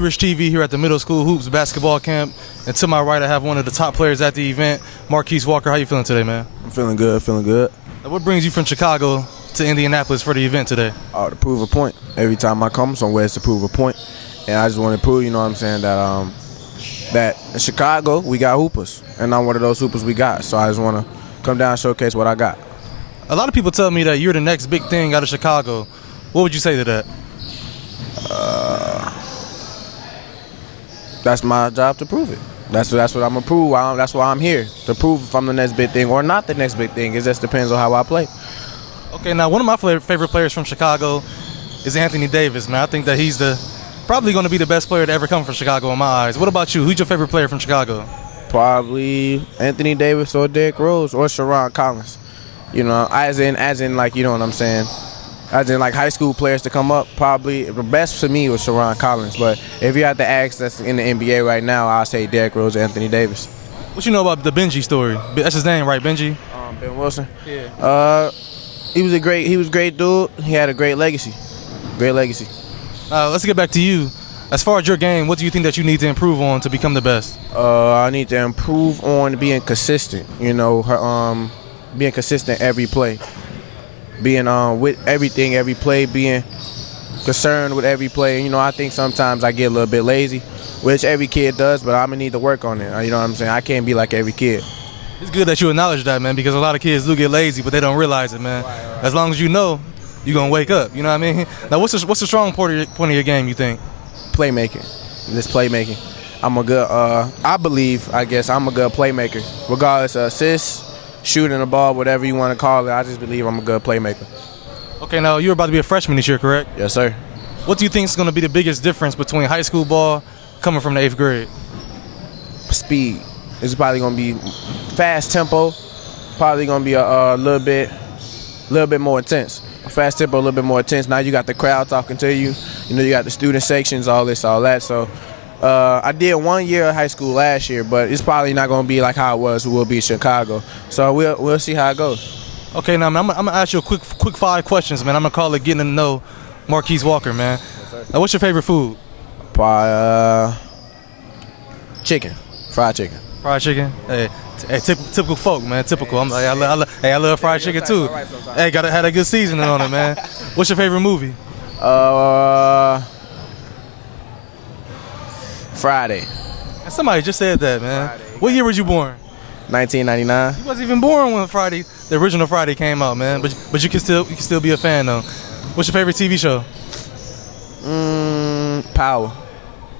MSHTV here at the Middle School Hoops basketball camp, and to my right I have one of the top players at the event, Marquise Walker. How you feeling today, man? I'm feeling good, feeling good. Now, what brings you from Chicago to Indianapolis for the event today? To prove a point. Every time I come somewhere, it's to prove a point. And I just want to prove, you know what I'm saying, that that in Chicago, we got hoopers. And I'm one of those hoopers we got. So I just want to come down and showcase what I got. A lot of people tell me that you're the next big thing out of Chicago. What would you say to that? That's my job to prove it. That's what I'm going to prove. That's why I'm here, to prove if I'm the next big thing or not the next big thing. It just depends on how I play. Okay, now one of my favorite players from Chicago is Anthony Davis, man. I think that he's probably going to be the best player to ever come from Chicago in my eyes. What about you? Who's your favorite player from Chicago? Probably Anthony Davis or Derrick Rose or Sharon Collins. You know, as in like, you know what I'm saying? As in like high school players to come up, probably the best for me was Sharon Collins. But if you had to ask that's in the NBA right now, I'll say Derrick Rose or Anthony Davis. What you know about the Benji story? That's his name, right, Benji? Ben Wilson? Yeah. He was a great dude. He had a great legacy. Great legacy. Let's get back to you. As far as your game, what do you think that you need to improve on to become the best? I need to improve on being consistent. You know, being consistent every play. Being with everything, every play, being concerned with every play. You know, I think sometimes I get a little bit lazy, which every kid does, but I'm going to need to work on it. You know what I'm saying? I can't be like every kid. It's good that you acknowledge that, man, because a lot of kids do get lazy, but they don't realize it, man. As long as you know, you're going to wake up. You know what I mean? Now, what's the strong point of your game, you think? Playmaking. This playmaking. I'm a good, I guess I'm a good playmaker. Regardless of assists, shooting the ball, whatever you want to call it, I just believe I'm a good playmaker. Okay, now you're about to be a freshman this year, correct? Yes, sir. What do you think is going to be the biggest difference between high school ball coming from the 8th grade? Speed. It's probably going to be fast tempo, probably going to be a little bit more intense. A fast tempo, a little bit more intense. Now you got the crowd talking to you. You know, you got the student sections, all this, all that. So I did 1 year of high school last year, but it's probably not going to be like how it will be in Chicago. So we'll see how it goes. Okay, now I'm gonna ask you a quick 5 questions, man. I'm gonna call it getting to know Marquise Walker, man. Yes, now, what's your favorite food? Chicken, fried chicken. Fried chicken. Hey, typical folk, man. Typical. I love fried chicken too. Hey, had a good seasoning on it, man. What's your favorite movie? Friday. Somebody just said that, man. Friday. What year was you born? 1999. You wasn't even born when the original Friday came out, man. But you can still be a fan though. What's your favorite TV show? Power.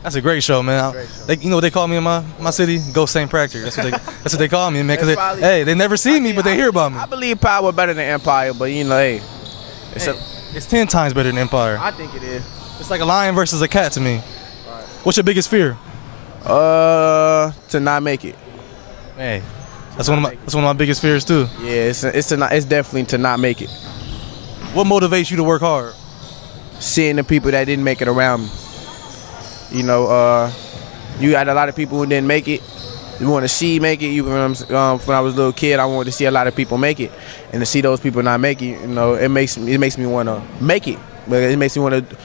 That's a great show, man. You know what they call me in my city? Ghost St. Practice. That's what they call me, man. Cause they never see me, but they hear about me. I believe Power better than Empire, but you know, hey, it's 10 times better than Empire. I think it is. It's like a lion versus a cat to me. Right. What's your biggest fear? To not make it. Hey, that's one of my biggest fears too. Yeah, it's definitely to not make it. What motivates you to work hard? Seeing the people that didn't make it around me. You know, you got a lot of people who didn't make it. You want to see make it. When I was a little kid, I wanted to see a lot of people make it, and to see those people not make it, you know, it makes me want to make it. But it makes me want to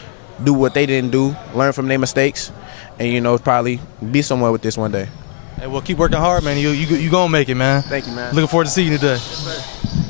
do what they didn't do, learn from their mistakes, and you know, probably be somewhere with this one day. Hey, well, keep working hard, man. You gonna make it, man. Thank you, man. Looking forward to seeing you today. Yes, sir.